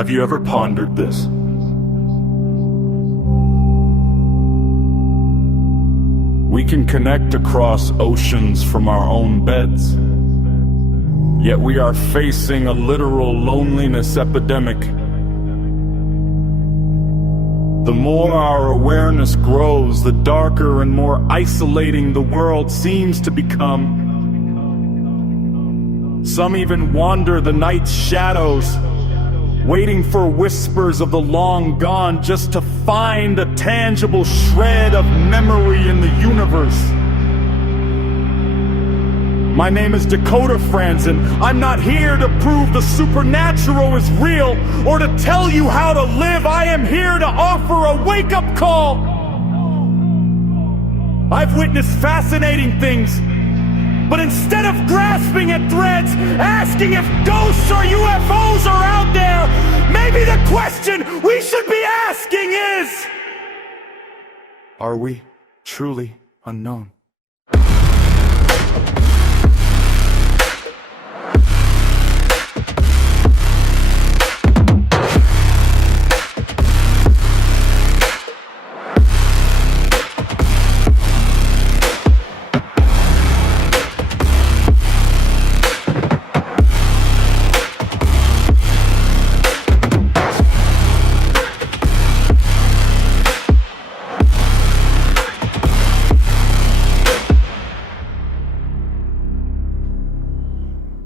Have you ever pondered this? We can connect across oceans from our own beds, yet we are facing a literal loneliness epidemic. The more our awareness grows, the darker and more isolating the world seems to become. Some even wander the night's shadows, waiting for whispers of the long gone just to find a tangible shred of memory in the universe. My name is Dakota Frandsen. I'm not here to prove the supernatural is real or to tell you how to live. I am here to offer a wake-up call. I've witnessed fascinating things, but instead of grasping at threads, asking if ghosts or UFOs are out there, maybe the question we should be asking is, are we truly unknown?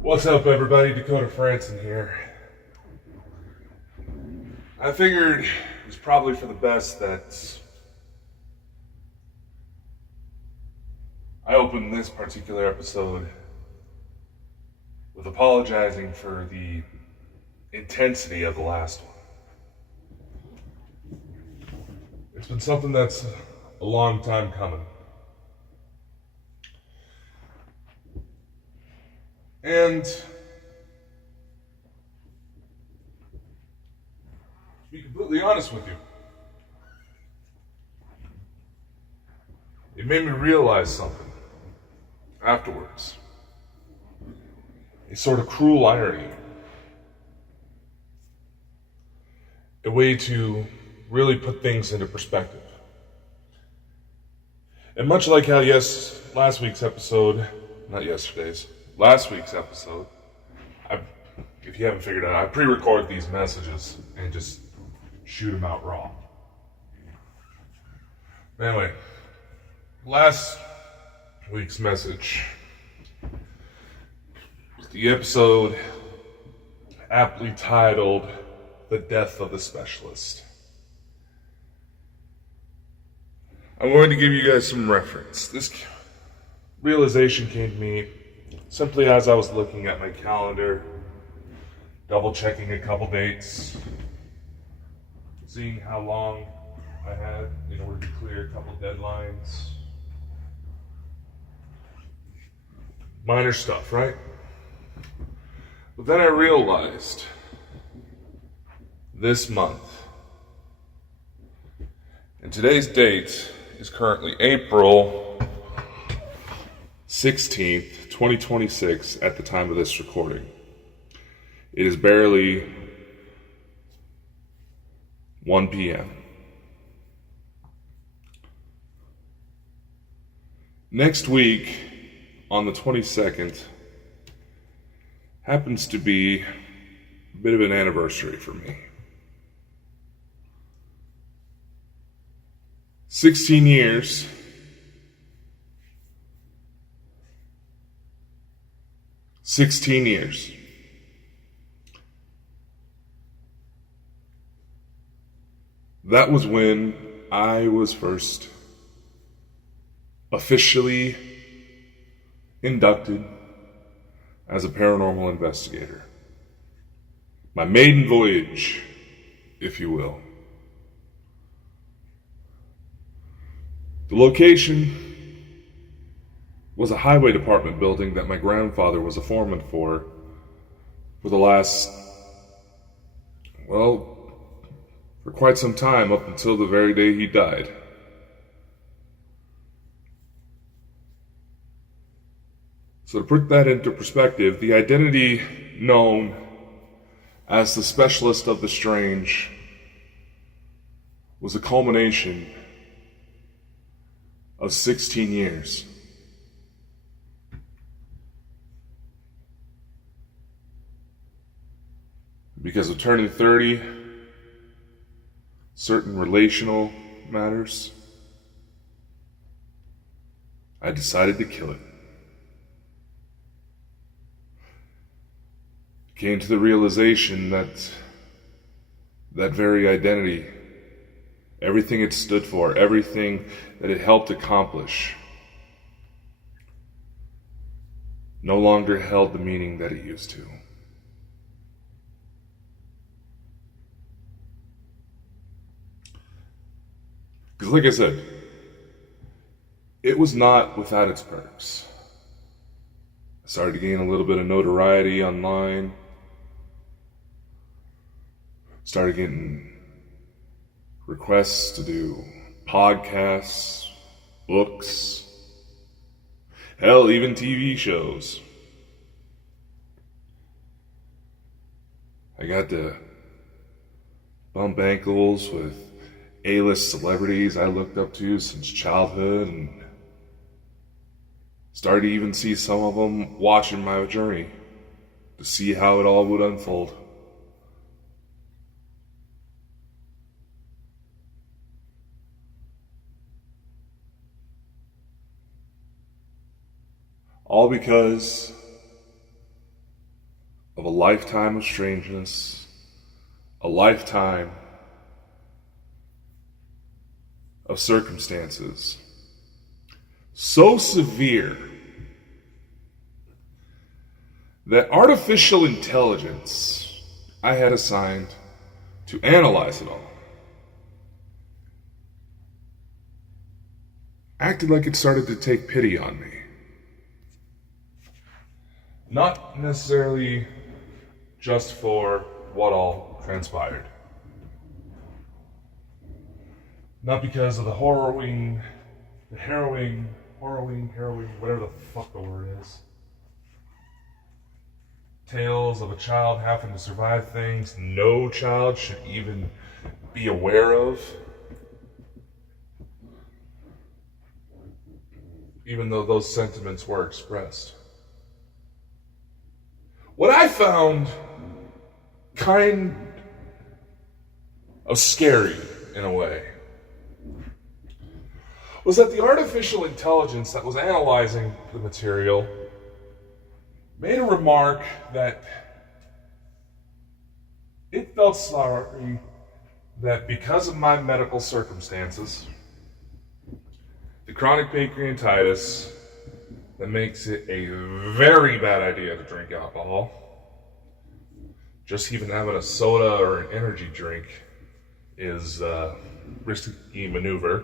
What's up, everybody? Dakota Frandsen here. I figured it was probably for the best that I opened this particular episode with apologizing for the intensity of the last one. It's been something that's a long time coming. And to be completely honest with you, it made me realize something afterwards. A sort of cruel irony. A way to really put things into perspective. And much like how last week's episode, if you haven't figured it out, I pre-record these messages and just shoot them out raw. Anyway, last week's message was the episode aptly titled "The Death of the Specialist." I'm going to give you guys some reference. This realization came to me simply as I was looking at my calendar, double-checking a couple dates, seeing how long I had in order to clear a couple deadlines. Minor stuff, right? But then I realized this month, and today's date is currently April 16th, 2026 at the time of this recording. It is barely 1 p.m. Next week, on the 22nd, happens to be a bit of an anniversary for me. 16 years. 16 years. That was when I was first officially inducted as a paranormal investigator. My maiden voyage, if you will. The location was a highway department building that my grandfather was a foreman for the last, for quite some time, up until the very day he died. So to put that into perspective, the identity known as the specialist of the strange was a culmination of 16 years. Because of turning 30, certain relational matters, I decided to kill it. Came to the realization that that very identity, everything it stood for, everything that it helped accomplish, no longer held the meaning that it used to. Because like I said, it was not without its perks. I started to gain a little bit of notoriety online. Started getting requests to do podcasts, books, hell, even TV shows. I got to bump ankles with A-list celebrities I looked up to since childhood, and started to even see some of them watching my journey to see how it all would unfold. All because of a lifetime of strangeness, a lifetime of circumstances so severe that artificial intelligence I had assigned to analyze it all acted like it started to take pity on me. Not necessarily just for what all transpired. Not because of the harrowing, whatever the fuck the word is. Tales of a child having to survive things no child should even be aware of. Even though those sentiments were expressed. What I found kind of scary in a way was that the artificial intelligence that was analyzing the material made a remark that it felt sorry that because of my medical circumstances, the chronic pancreatitis that makes it a very bad idea to drink alcohol. Just even having a soda or an energy drink is a risky maneuver.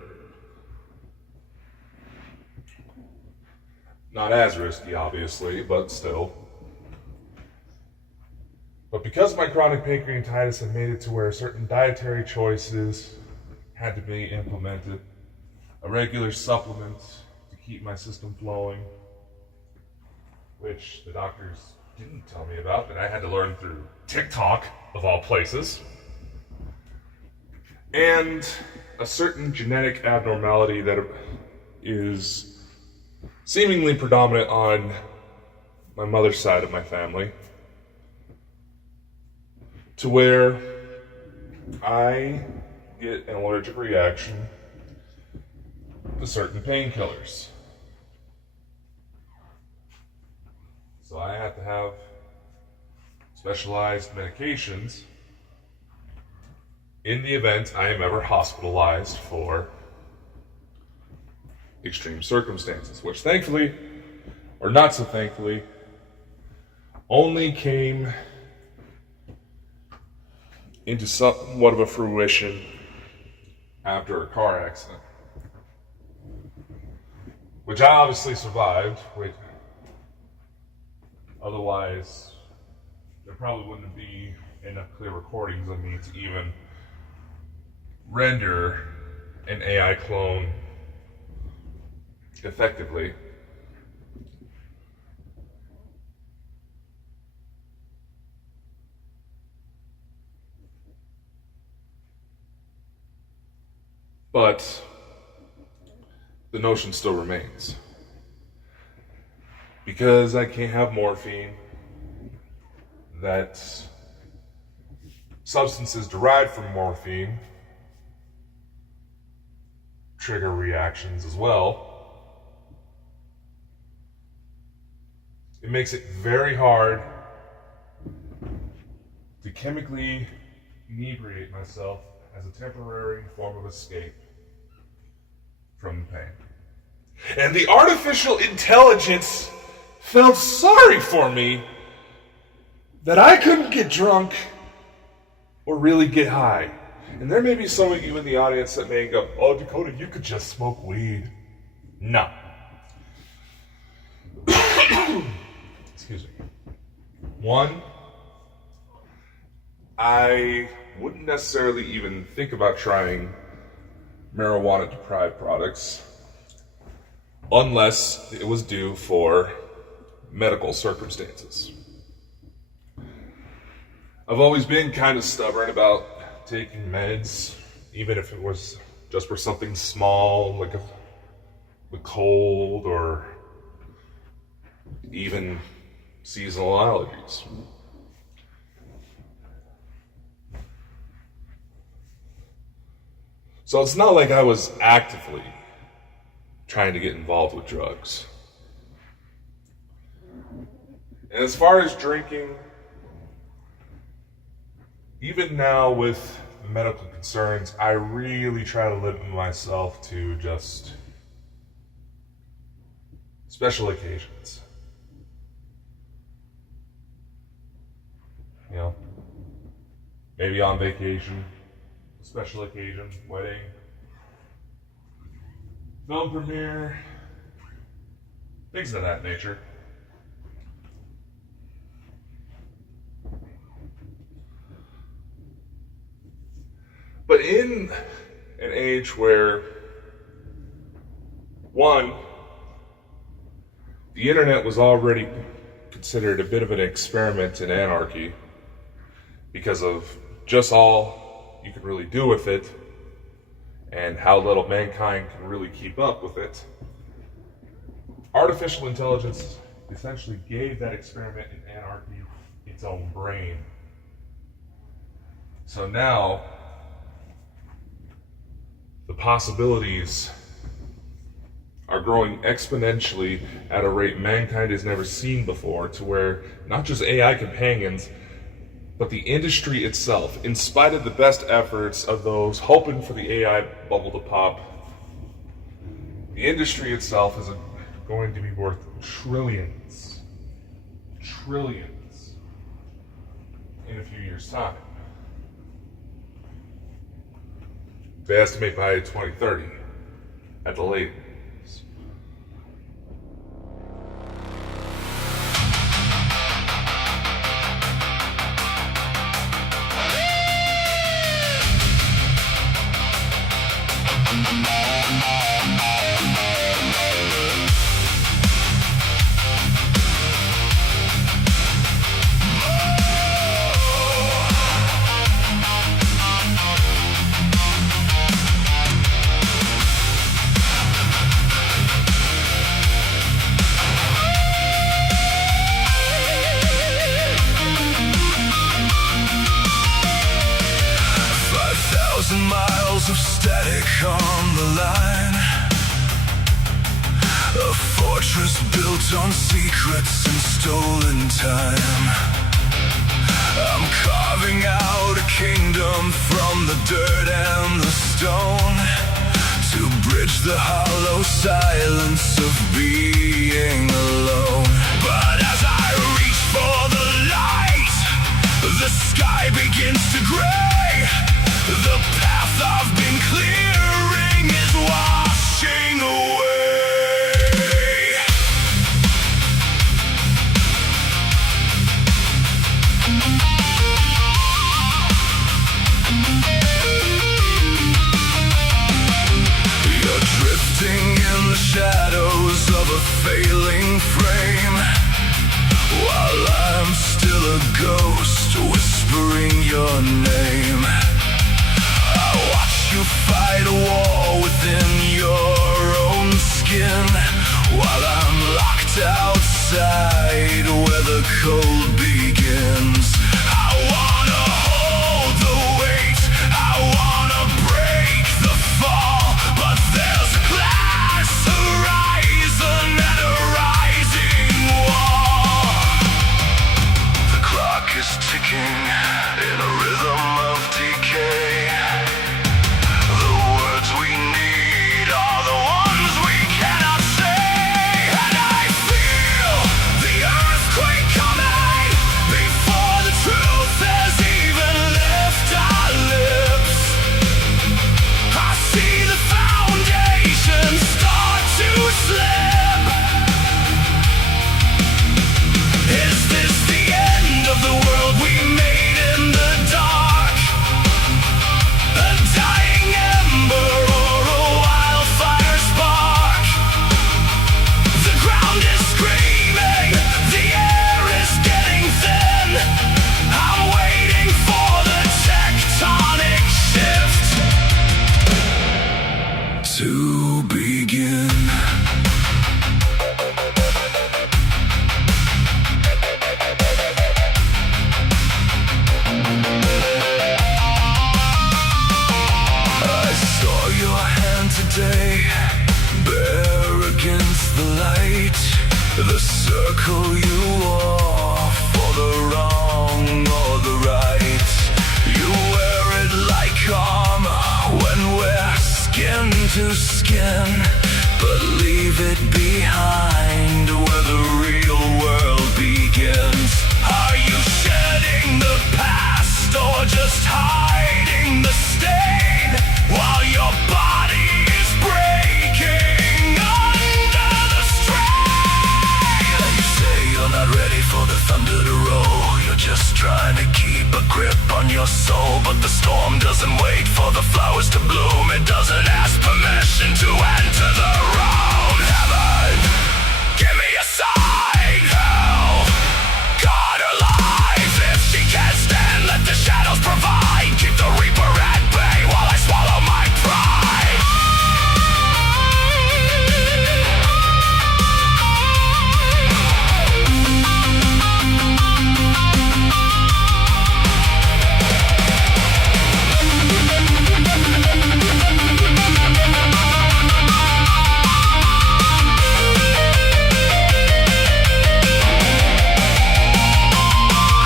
Not as risky, obviously, but still. But because my chronic pancreatitis had made it to where certain dietary choices had to be implemented, a regular supplement to keep my system flowing, which the doctors didn't tell me about, that I had to learn through TikTok, of all places, and a certain genetic abnormality that is seemingly predominant on my mother's side of my family, to where I get an allergic reaction to certain painkillers. So I have to have specialized medications in the event I am ever hospitalized for extreme circumstances, which thankfully, or not so thankfully, only came into somewhat of a fruition after a car accident, which I obviously survived. Otherwise, there probably wouldn't be enough clear recordings of me to even render an AI clone effectively. But the notion still remains. Because I can't have morphine, that substances derived from morphine trigger reactions as well. It makes it very hard to chemically inebriate myself as a temporary form of escape from the pain. And the artificial intelligence felt sorry for me that I couldn't get drunk or really get high. And there may be some of you in the audience that may go, oh, Dakota, you could just smoke weed. No. Excuse me. One, I wouldn't necessarily even think about trying marijuana-deprived products unless it was due for medical circumstances. I've always been kind of stubborn about taking meds, even if it was just for something small, like a cold or even seasonal allergies. So it's not like I was actively trying to get involved with drugs. And as far as drinking, even now with medical concerns, I really try to limit myself to just special occasions. You know, maybe on vacation, a special occasion, wedding, film premiere, things of that nature. But in an age where, one, the internet was already considered a bit of an experiment in anarchy because of just all you could really do with it and how little mankind can really keep up with it, artificial intelligence essentially gave that experiment in anarchy its own brain. So now, the possibilities are growing exponentially at a rate mankind has never seen before, to where not just AI companions, but the industry itself, in spite of the best efforts of those hoping for the AI bubble to pop, the industry itself is going to be worth trillions in a few years' time. They estimate by 2030 at the latest. Miles of static on the line, a fortress built on secrets and stolen time. I'm carving out a kingdom from the dirt and the stone, to bridge the hollow silence of being alone. But as I reach for the light, the sky begins to gray. The path I've been clearing is washing away. You're drifting in the shadows of a failing frame, while I'm still a ghost whispering your name. I watch you outside where the cold begins. I wanna hold the weight, I wanna break the fall, but there's a glass horizon and a rising wall. The clock is ticking in a rhythm of decay. The words we need are the ones we cannot say. And I feel the earthquake coming before the truth has even left our lips. I see the foundation start to slip. Is this the end of the world we made in the dark? A dying ember or a wildfire spark? The ground is screaming, the air is getting thin. I'm waiting for the tectonic shift to begin. I saw your hand today, bare against the light. The circle you wore for the wrong or the right. You wear it like armor when we're skin to skin, but leave it behind where the real world begins. Are you shedding the past or just hiding the stain while your body is breaking under the strain? You say you're not ready for the thunder to roll. You're just trying to keep a grip on your soul, but the storm doesn't wait for the flowers to bloom. It doesn't ask permission to enter the road. Heaven, give me a sign. Hell, God alive. If she can't stand, let the shadows provide. Keep the reaper at bay while I swallow my pride.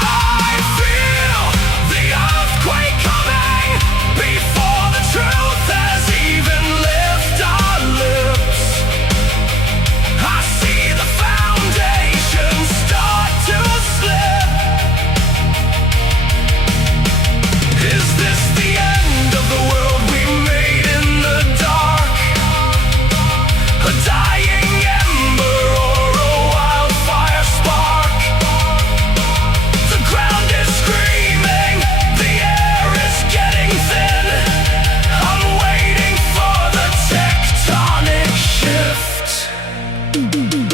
I feel the earthquake coming before the truth has even left our lips. I see the foundation start to slip. Is this the end of the world we made in the dark? A dying ember or a wildfire spark? The ground is screaming, the air is getting thin. I'm waiting for the tectonic shift to begin.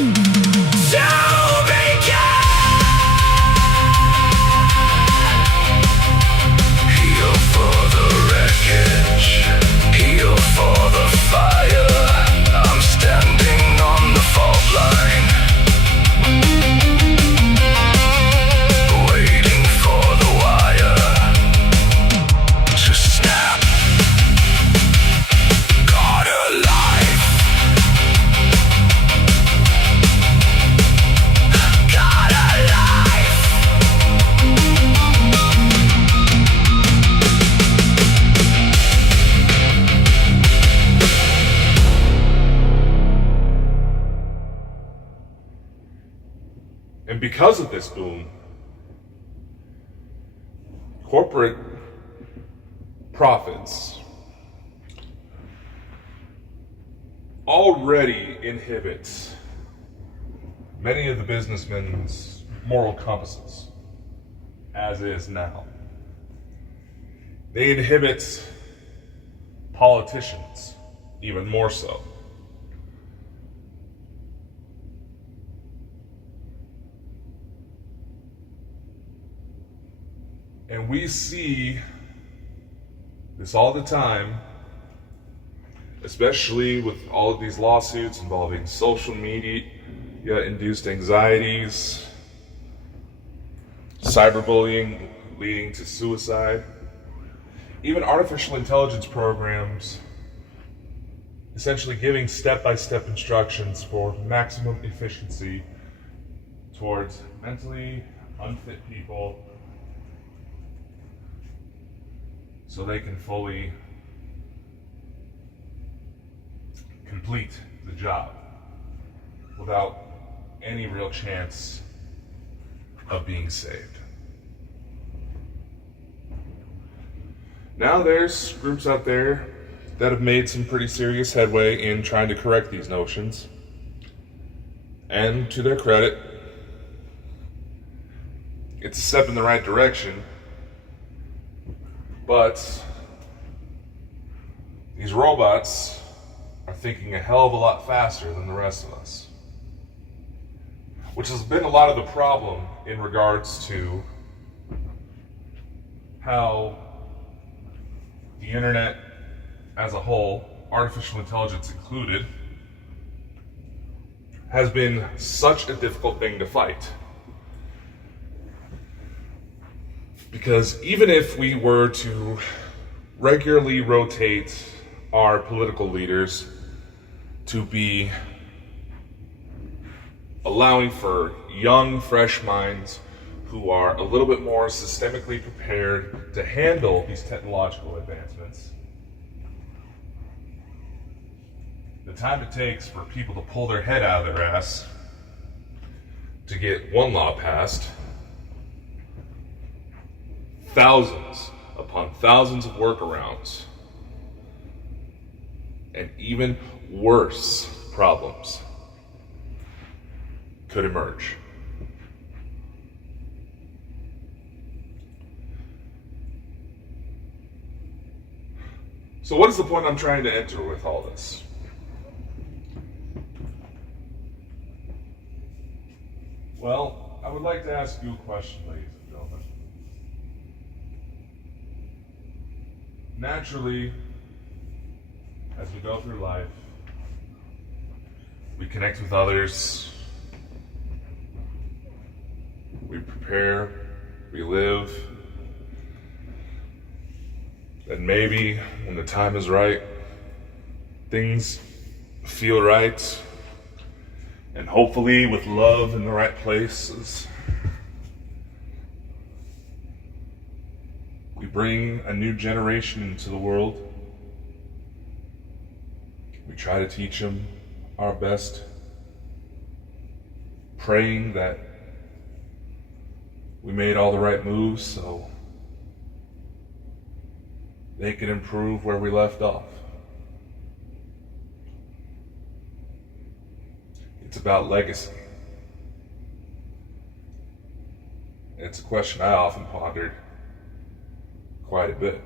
Heal for the wreckage, heal for the fire. I'm standing on the fault line, waiting for the wire to snap. God alive, God alive. And because of this boom, corporate profits already inhibits many of the businessmen's moral compasses, as is now. They inhibit politicians even more so. And we see this all the time, especially with all of these lawsuits involving social media, You got induced anxieties, cyberbullying leading to suicide, even artificial intelligence programs essentially giving step-by-step instructions for maximum efficiency towards mentally unfit people so they can fully complete the job without any real chance of being saved. Now there's groups out there that have made some pretty serious headway in trying to correct these notions. And to their credit, it's a step in the right direction. But these robots are thinking a hell of a lot faster than the rest of us. Which has been a lot of the problem in regards to how the internet as a whole, artificial intelligence included, has been such a difficult thing to fight. Because even if we were to regularly rotate our political leaders to be allowing for young, fresh minds who are a little bit more systemically prepared to handle these technological advancements, the time it takes for people to pull their head out of their ass to get one law passed, thousands upon thousands of workarounds, and even worse problems could emerge. So what is the point I'm trying to enter with all this? Well, I would like to ask you a question, ladies and gentlemen. Naturally, as we go through life, we connect with others, we prepare, we live, and maybe when the time is right, things feel right, and hopefully with love in the right places, we bring a new generation into the world. We try to teach them our best, praying that we made all the right moves so they can improve where we left off. It's about legacy. It's a question I often pondered quite a bit.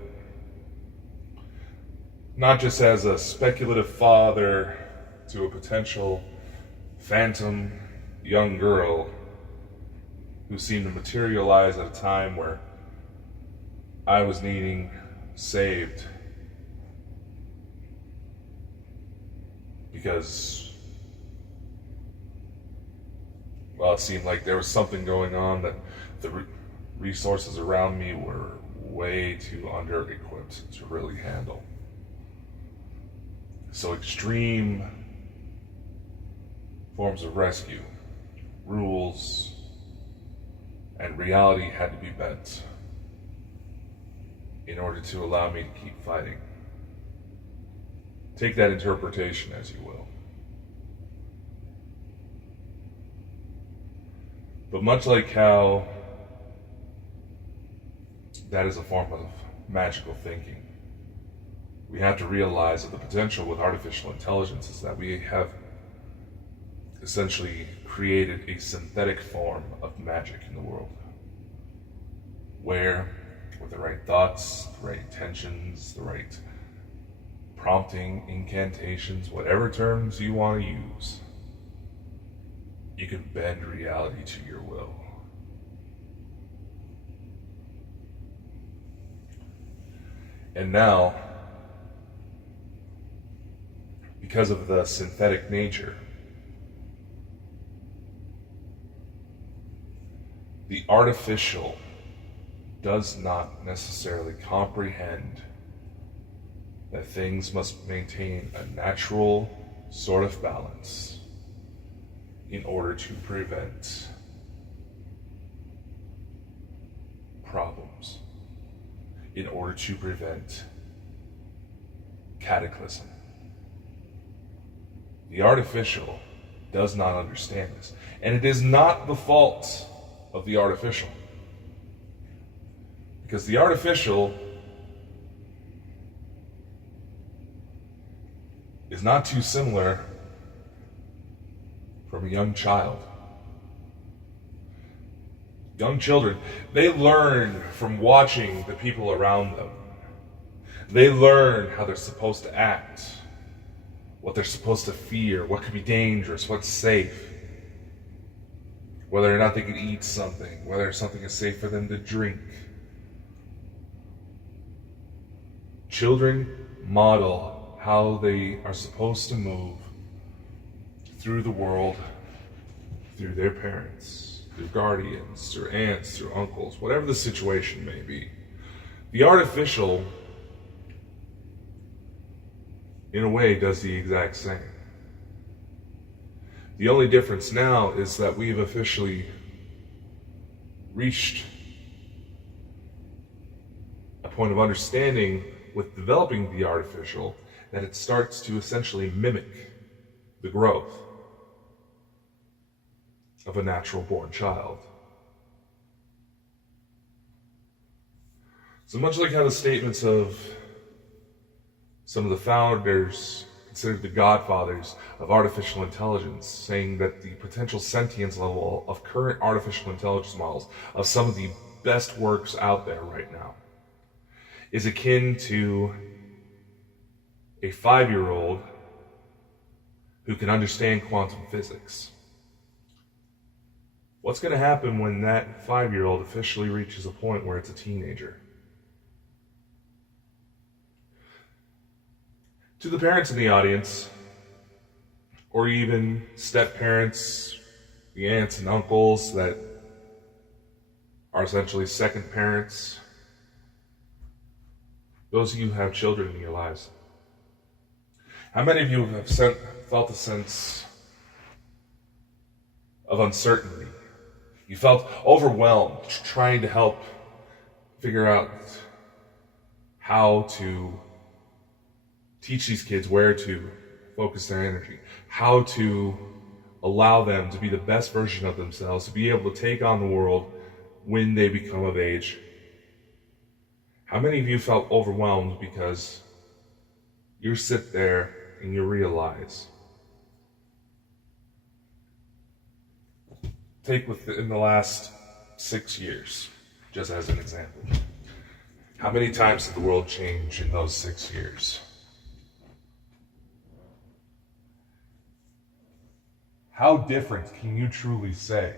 Not just as a speculative father to a potential phantom young girl who seemed to materialize at a time where I was needing saved because, well, it seemed like there was something going on that the resources around me were way too under-equipped to really handle. So extreme forms of rescue, rules, and reality had to be bent in order to allow me to keep fighting. Take that interpretation as you will. But much like how that is a form of magical thinking, we have to realize that the potential with artificial intelligence is that we have essentially created a synthetic form of magic in the world, where with the right thoughts, the right intentions, the right prompting, incantations, whatever terms you want to use, you can bend reality to your will. And now, because of the synthetic nature the artificial does not necessarily comprehend that things must maintain a natural sort of balance in order to prevent problems, in order to prevent cataclysm. The artificial does not understand this, and it is not the fault of the artificial, because the artificial is not too similar from a young child. Young children, they learn from watching the people around them. They learn how they're supposed to act, what they're supposed to fear, what could be dangerous, what's safe, whether or not they can eat something, whether something is safe for them to drink. Children model how they are supposed to move through the world, through their parents, through guardians, through aunts, through uncles, whatever the situation may be. The artificial, in a way, does the exact same. The only difference now is that we've officially reached a point of understanding with developing the artificial that it starts to essentially mimic the growth of a natural born child. So much like how the statements of some of the founders considered the godfathers of artificial intelligence, saying that the potential sentience level of current artificial intelligence models, of some of the best works out there right now, is akin to a 5-year-old who can understand quantum physics. What's going to happen when that 5-year-old officially reaches a point where it's a teenager? To the parents in the audience, or even step-parents, the aunts and uncles that are essentially second parents, those of you who have children in your lives, how many of you have felt a sense of uncertainty? You felt overwhelmed trying to help figure out how to teach these kids where to focus their energy, how to allow them to be the best version of themselves, to be able to take on the world when they become of age. How many of you felt overwhelmed because you sit there and you realize, take within the last 6 years, just as an example, how many times did the world change in those 6 years? How different can you truly say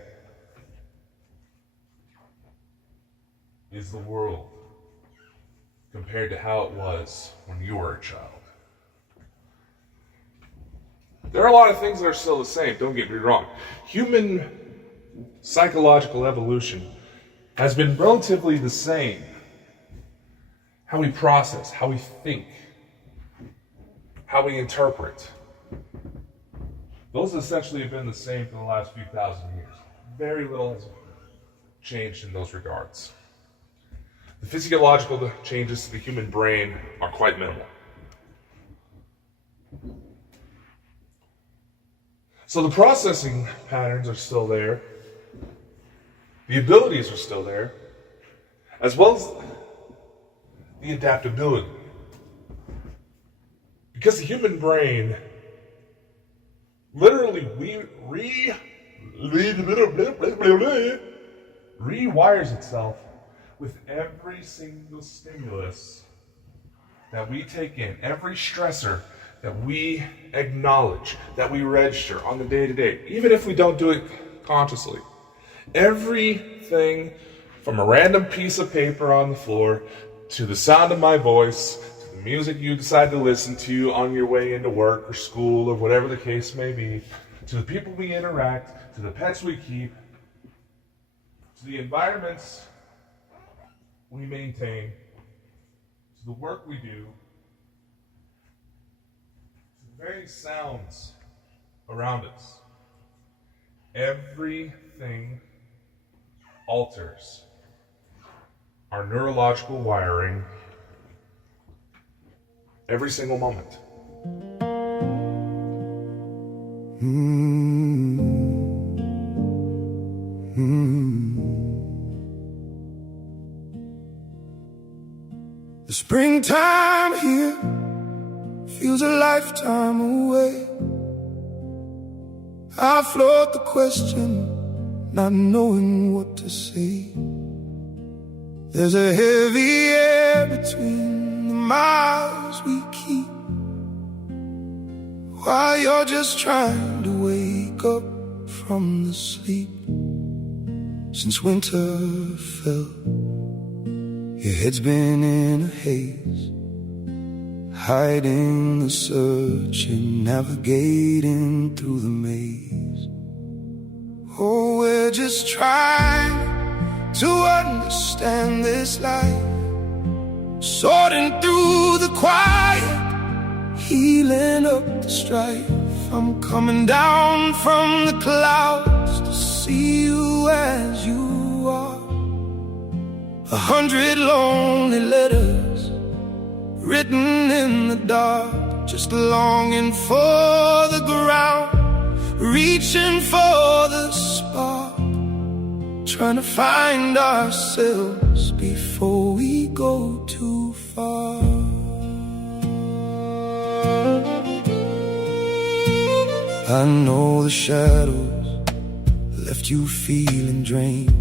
is the world compared to how it was when you were a child? There are a lot of things that are still the same, don't get me wrong. Human psychological evolution has been relatively the same. How we process, how we think, how we interpret. Those essentially have been the same for the last few thousand years. Very little has changed in those regards. The physiological changes to the human brain are quite minimal. So the processing patterns are still there. The abilities are still there, as well as the adaptability. Because the human brain literally rewires itself with every single stimulus that we take in, every stressor that we acknowledge, that we register on the day-to-day, even if we don't do it consciously. Everything from a random piece of paper on the floor, to the sound of my voice, to the music you decide to listen to on your way into work or school or whatever the case may be, to the people we interact, to the pets we keep, to the environments we maintain, to the work we do, to the very sounds around us. Everything alters our neurological wiring every single moment. The springtime here feels a lifetime away. I float the question, not knowing what to say. There's a heavy air between the miles we keep, while you're just trying to wake up from the sleep. Since winter fell, your head's been in a haze, hiding the search and navigating through the maze. Oh, we're just trying to understand this life, sorting through the quiet, healing up the strife. I'm coming down from the clouds to see you as you are. 100 lonely letters written in the dark, just longing for the ground, reaching for the spark, trying to find ourselves before we go too far. I know the shadows left you feeling drained,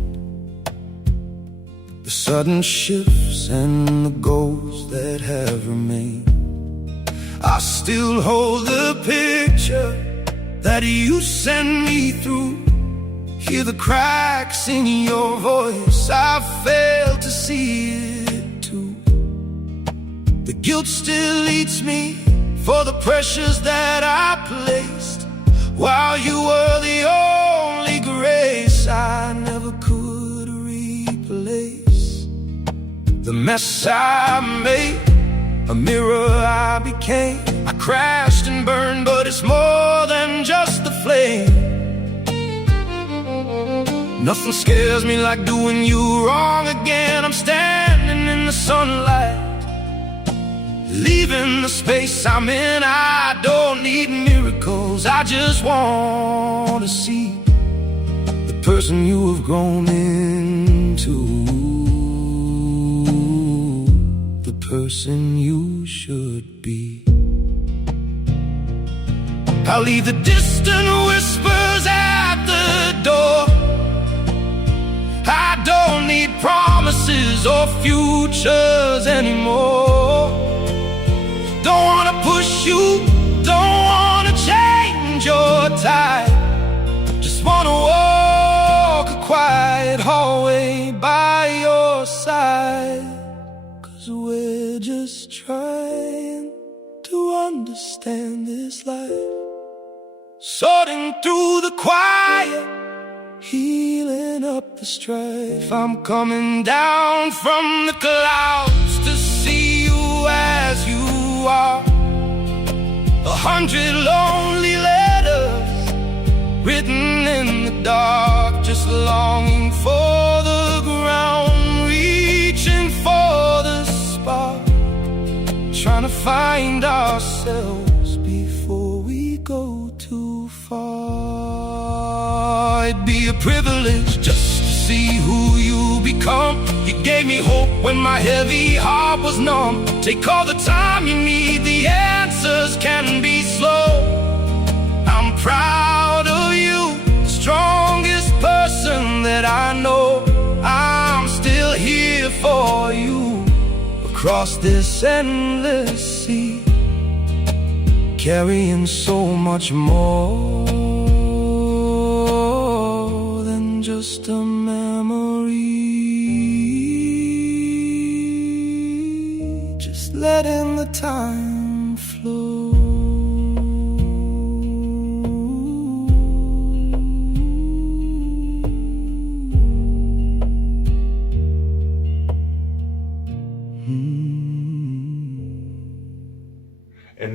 the sudden shifts and the goals that have remained. I still hold the picture that you sent me through, hear the cracks in your voice, I failed to see it too. The guilt still eats me for the pressures that I placed, while you were the only grace I never could replace. The mess I made, a mirror I became. I crashed and burned, but it's more than just the flame. Nothing scares me like doing you wrong again. I'm standing in the sunlight, leaving the space I'm in. I don't need miracles, I just want to see the person you have grown into, the person you should be. I'll leave the distant whispers at the door. I don't need promises or futures anymore. Don't wanna push you, don't wanna change your tide. Just wanna walk a quiet hallway by your side. 'Cause we're just trying to understand this life, sorting through the quiet, healing up the strife. I'm coming down from the clouds to see you as you are. 100 lonely letters written in the dark, just longing for the ground, reaching for the spark, trying to find ourselves before we go too far. It'd be a privilege just to see who you become. You gave me hope when my heavy heart was numb. Take all the time you need, the answers can be slow. I'm proud of you, the strongest person that I know. I'm still here for you, across this endless sea, carrying so much more than just a memory. Just letting the time flow.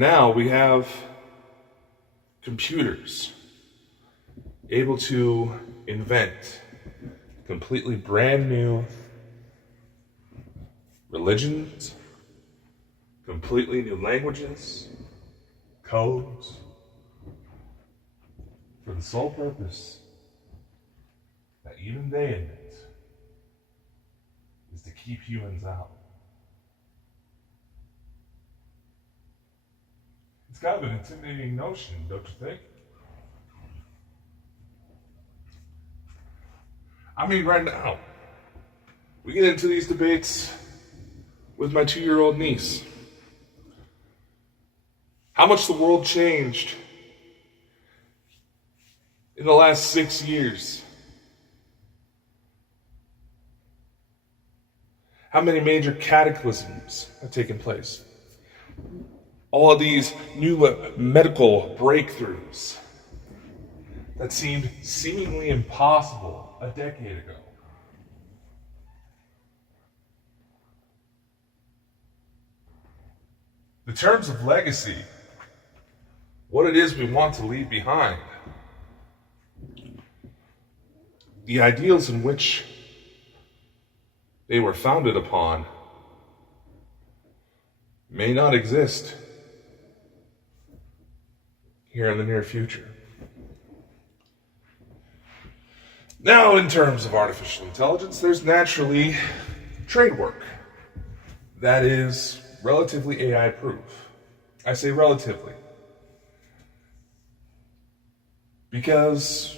now we have computers able to invent completely brand new religions, completely new languages, codes, for the sole purpose that even they admit is to keep humans out. It's kind of an intimidating notion, don't you think? I mean, right now, we get into these debates with my 2-year-old niece. How much the world changed in the last 6 years. How many major cataclysms have taken place? All of these new medical breakthroughs that seemed seemingly impossible a decade ago. The terms of legacy, what it is we want to leave behind, the ideals in which they were founded upon may not exist here in the near future. Now, in terms of artificial intelligence, there's naturally trade work that is relatively AI-proof. I say relatively because,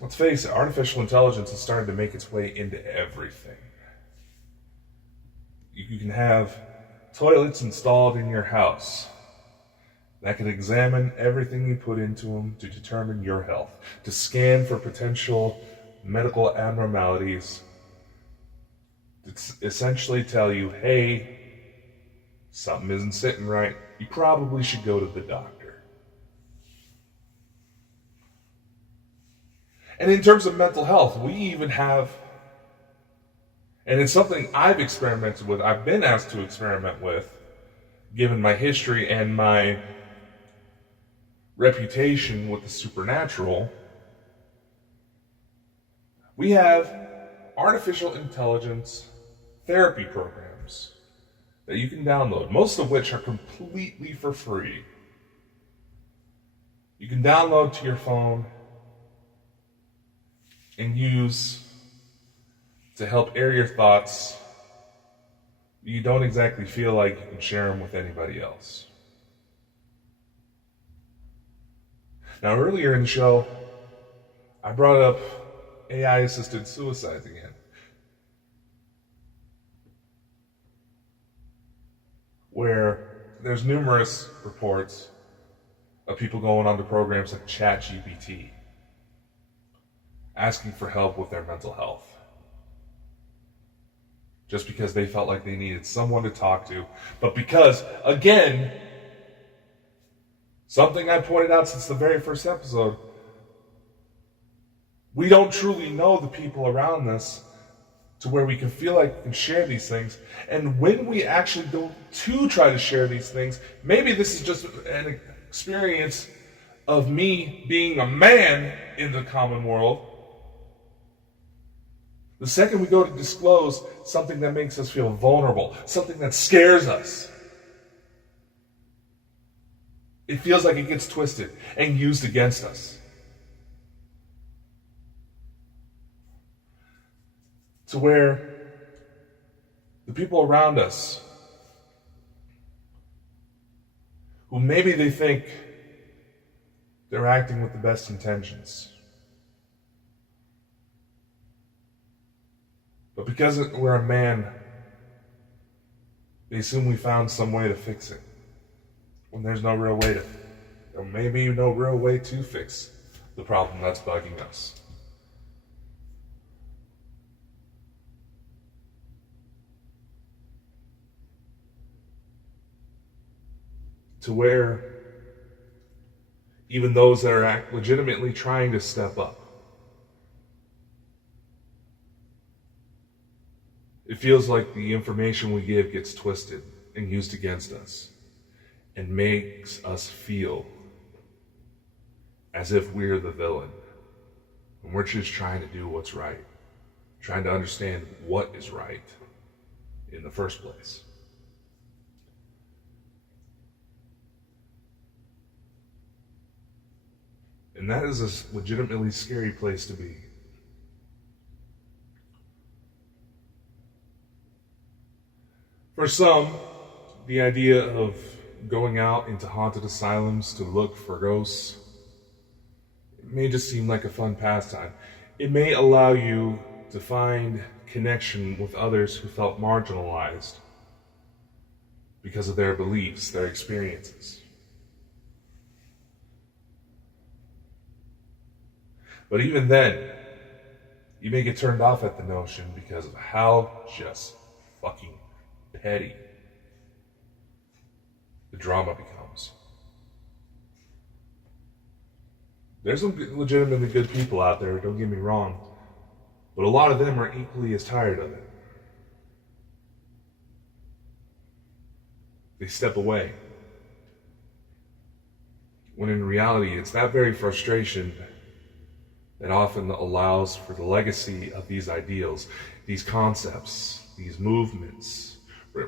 let's face it, artificial intelligence is starting to make its way into everything. You can have toilets installed in your house that can examine everything you put into them to determine your health, to scan for potential medical abnormalities, to essentially tell you, hey, something isn't sitting right. You probably should go to the doctor. And in terms of mental health, we even have, and it's something I've experimented with, I've been asked to experiment with, given my history and my reputation with the supernatural. We have artificial intelligence therapy programs that you can download, most of which are completely for free. You can download to your phone and use to help air your thoughts. You don't exactly feel like you can share them with anybody else. Now, earlier in the show, I brought up AI-assisted suicides again. Where there's numerous reports of people going onto programs like ChatGPT, asking for help with their mental health. Just because they felt like they needed someone to talk to. But because, again, something I pointed out since the very first episode, we don't truly know the people around us to where we can feel like we can share these things. And when we actually go to try to share these things, maybe this is just an experience of me being a man in the common world. The second we go to disclose something that makes us feel vulnerable, something that scares us, it feels like it gets twisted and used against us. To where the people around us, who maybe they think they're acting with the best intentions, but because we're a man, they assume we found some way to fix it, when there's no real way to, or maybe no real way to fix the problem that's bugging us. To where even those that are legitimately trying to step up, it feels like the information we give gets twisted and used against us. and makes us feel as if we're the villain. And we're just trying to do what's right, trying to understand what is right in the first place. And that is a legitimately scary place to be. For some, the idea of going out into haunted asylums to look for ghosts, it may just seem like a fun pastime. It may allow you to find connection with others who felt marginalized because of their beliefs, their experiences. But even then, you may get turned off at the notion because of how just fucking petty the drama becomes. There's some legitimately good people out there, don't get me wrong, but a lot of them are equally as tired of it. They step away. When in reality, it's that very frustration that often allows for the legacy of these ideals, these concepts, these movements,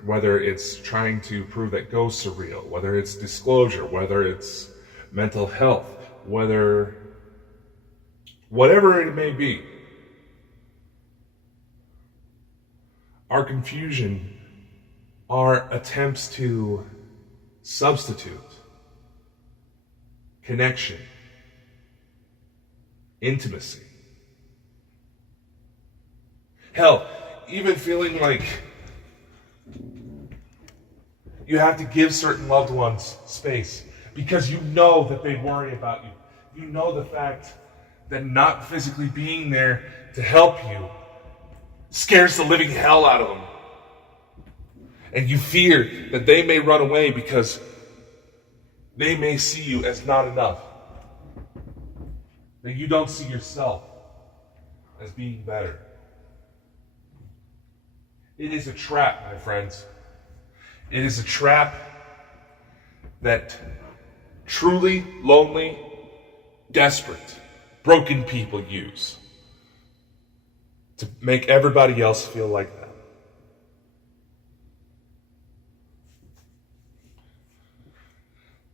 whether it's trying to prove that ghosts are real, whether it's disclosure, whether it's mental health, whatever it may be. Our confusion, our attempts to substitute connection, intimacy. Hell, even feeling like you have to give certain loved ones space because you know that they worry about you. You know the fact that not physically being there to help you scares the living hell out of them. And you fear that they may run away because they may see you as not enough. That you don't see yourself as being better. It is a trap, my friends. It is a trap that truly lonely, desperate, broken people use to make everybody else feel like them.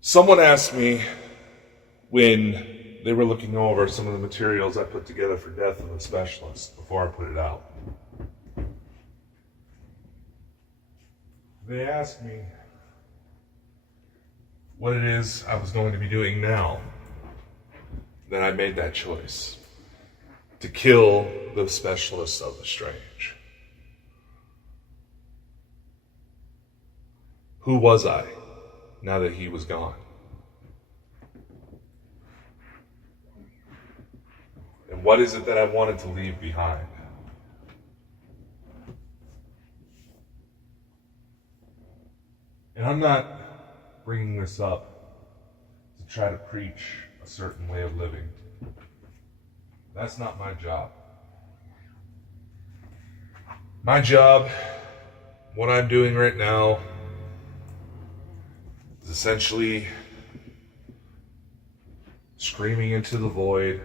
Someone asked me when they were looking over some of the materials I put together for Death of a Specialist before I put it out. They asked me what it is I was going to be doing now that I made that choice to kill the specialist of the strange. Who was I now that he was gone? And what is it that I wanted to leave behind? And I'm not bringing this up to try to preach a certain way of living. That's not my job. My job, what I'm doing right now, is essentially screaming into the void,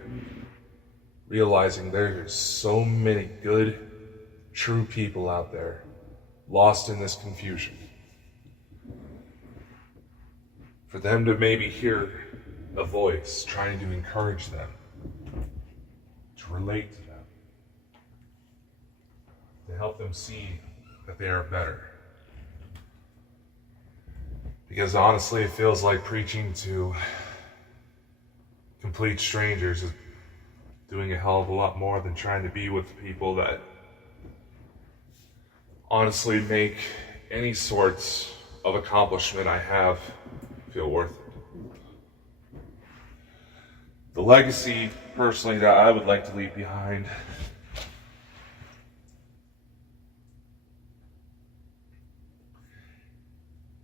realizing there's so many good, true people out there lost in this confusion. For them to maybe hear a voice trying to encourage them, to relate to them, to help them see that they are better. Because honestly, it feels like preaching to complete strangers is doing a hell of a lot more than trying to be with people that honestly make any sorts of accomplishment I have feel worth it. The legacy, personally, that I would like to leave behind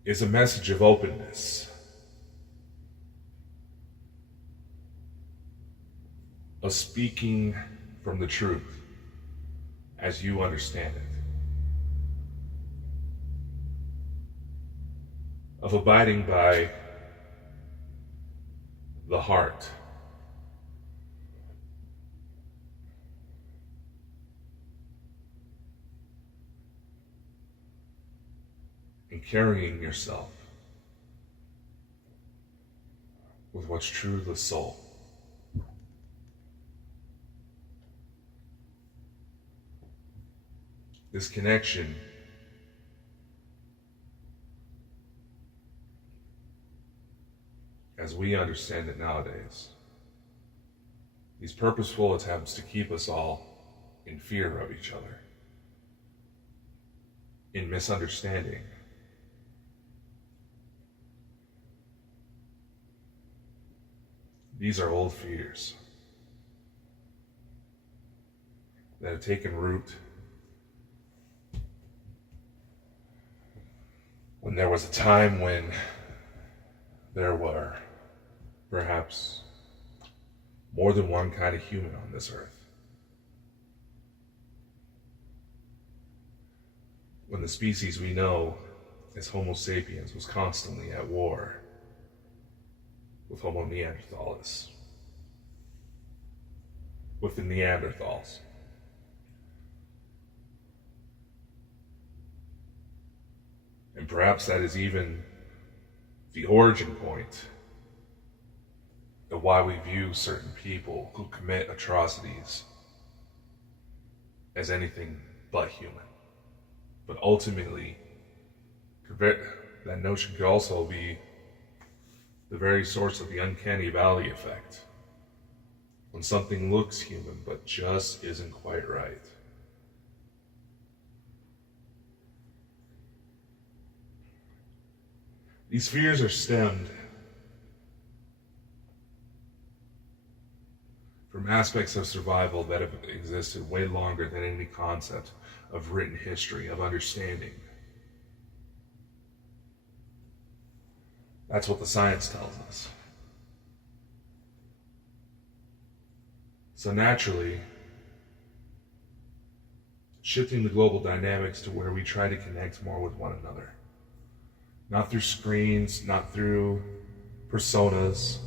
is a message of openness, of speaking from the truth as you understand it, of abiding by the heart. And carrying yourself with what's true to the soul. This connection as we understand it nowadays, these purposeful attempts to keep us all in fear of each other, in misunderstanding, these are old fears that have taken root when there was a time when there were perhaps more than one kind of human on this earth. When the species we know as Homo sapiens was constantly at war with Homo neanderthalis, with the Neanderthals. And perhaps that is even the origin point of why we view certain people who commit atrocities as anything but human. But ultimately, that notion could also be the very source of the uncanny valley effect, when something looks human but just isn't quite right. These fears are stemmed from aspects of survival that have existed way longer than any concept of written history, of understanding. That's what the science tells us. So naturally, shifting the global dynamics to where we try to connect more with one another. Not through screens, not through personas,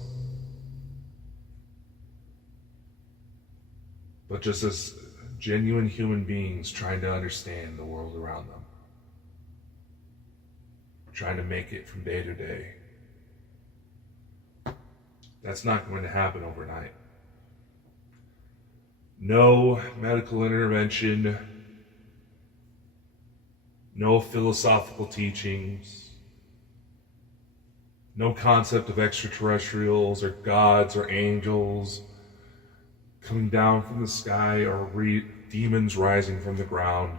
but just as genuine human beings trying to understand the world around them, trying to make it from day to day. That's not going to happen overnight. No medical intervention, no philosophical teachings, no concept of extraterrestrials or gods or angels coming down from the sky or demons rising from the ground.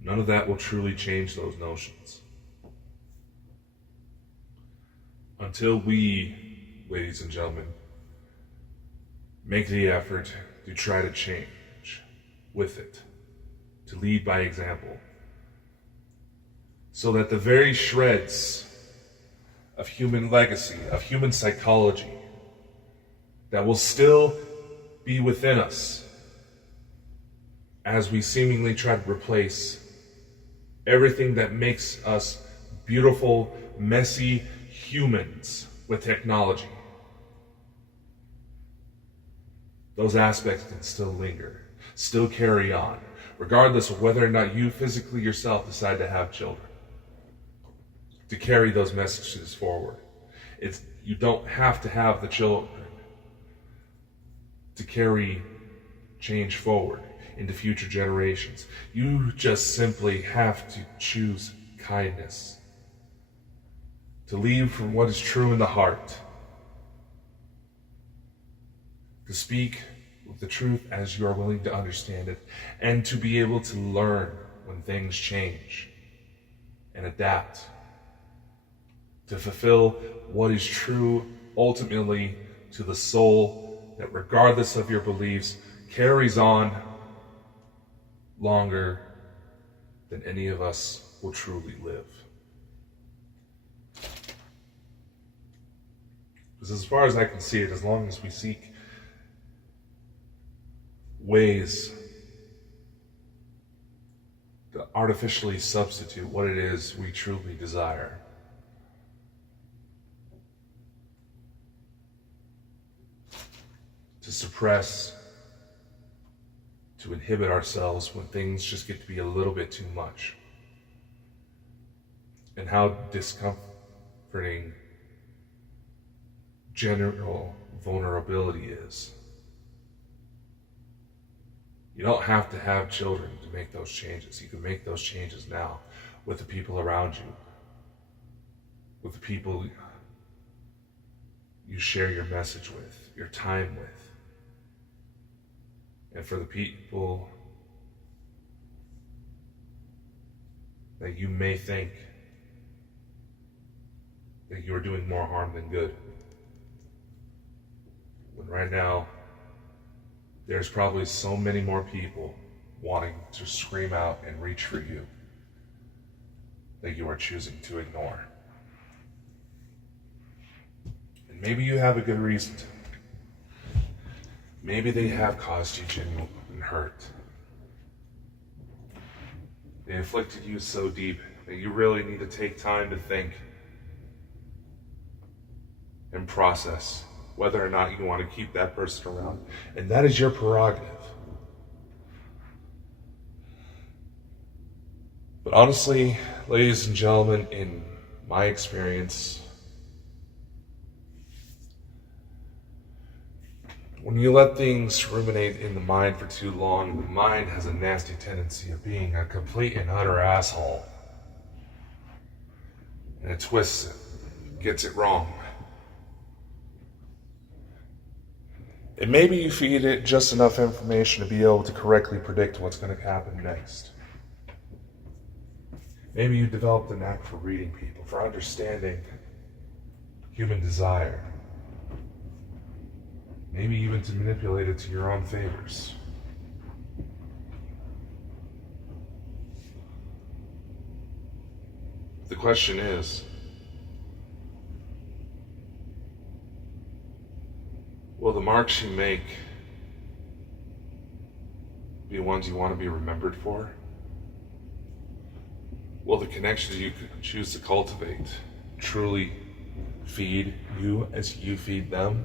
None of that will truly change those notions. Until we, ladies and gentlemen, make the effort to try to change with it, to lead by example, so that the very shreds of human legacy, of human psychology, that will still be within us as we seemingly try to replace everything that makes us beautiful, messy humans with technology. Those aspects can still linger, still carry on, regardless of whether or not you physically yourself decide to have children, to carry those messages forward. You don't have to have the children to carry change forward into future generations. You just simply have to choose kindness, to lead from what is true in the heart, to speak with the truth as you are willing to understand it, and to be able to learn when things change and adapt, to fulfill what is true ultimately to the soul that, regardless of your beliefs, carries on longer than any of us will truly live. Because as far as I can see it, as long as we seek ways to artificially substitute what it is we truly desire. To suppress, to inhibit ourselves when things just get to be a little bit too much. And how discomforting general vulnerability is. You don't have to have children to make those changes. You can make those changes now with the people around you, with the people you share your message with, your time with. And for the people that you may think that you are doing more harm than good. When right now, there's probably so many more people wanting to scream out and reach for you that you are choosing to ignore. And maybe you have a good reason to. Maybe they have caused you genuine hurt. They afflicted you so deep that you really need to take time to think and process whether or not you want to keep that person around. And that is your prerogative. But honestly, ladies and gentlemen, in my experience, when you let things ruminate in the mind for too long, the mind has a nasty tendency of being a complete and utter asshole. And it twists it, gets it wrong. And maybe you feed it just enough information to be able to correctly predict what's going to happen next. Maybe you developed a knack for reading people, for understanding human desire. Maybe even to manipulate it to your own favors. The question is, will the marks you make be ones you want to be remembered for? Will the connections you choose to cultivate truly feed you as you feed them?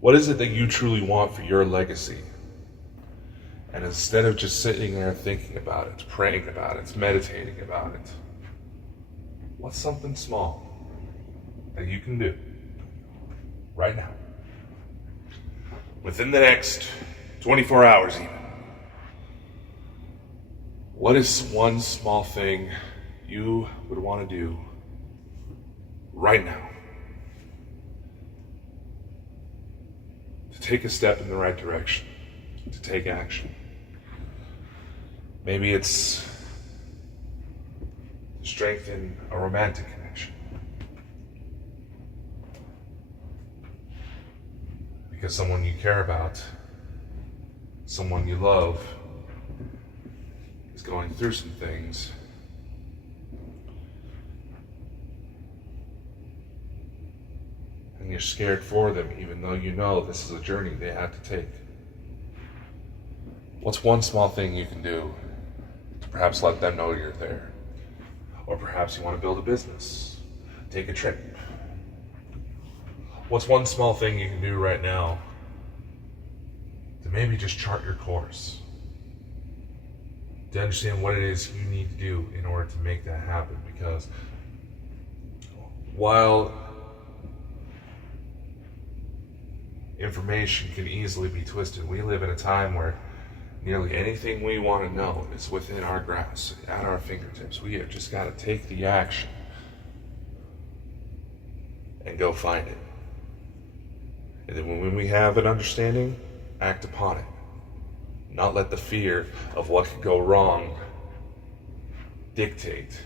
What is it that you truly want for your legacy? And instead of just sitting there thinking about it, praying about it, meditating about it, what's something small that you can do right now, within the next 24 hours even? What is one small thing you would want to do right now to take a step in the right direction, to take action? Maybe it's to strengthen a romantic connection, because someone you care about, someone you love, is going through some things. And you're scared for them, even though you know this is a journey they have to take. What's one small thing you can do to perhaps let them know you're there? Or perhaps you want to build a business, take a trip. What's one small thing you can do right now to maybe just chart your course, to understand what it is you need to do in order to make that happen? Because while information can easily be twisted, we live in a time where nearly anything we want to know is within our grasp, at our fingertips. We have just got to take the action and go find it. And then when we have an understanding, act upon it. Not let the fear of what could go wrong dictate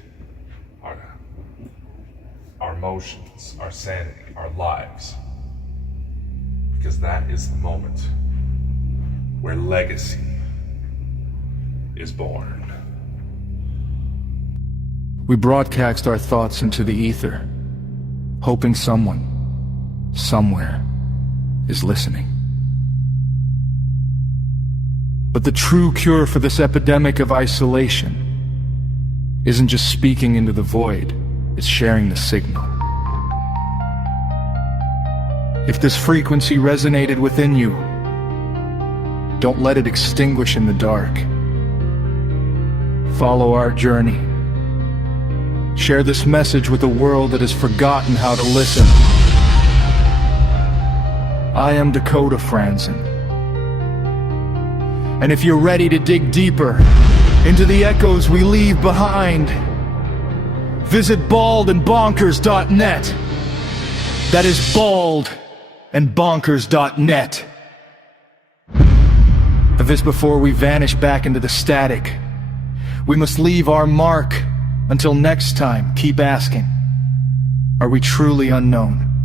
our emotions, our sanity, our lives. Because that is the moment where legacy is born. We broadcast our thoughts into the ether, hoping someone, somewhere, is listening. But the true cure for this epidemic of isolation isn't just speaking into the void, it's sharing the signal. If this frequency resonated within you, don't let it extinguish in the dark. Follow our journey. Share this message with a world that has forgotten how to listen. I am Dakota Frandsen. And if you're ready to dig deeper into the echoes we leave behind, visit baldandbonkers.net. That is baldandbonkers.net. Of this before we vanish back into the static, we must leave our mark. Until next time, keep asking, are we truly unknown?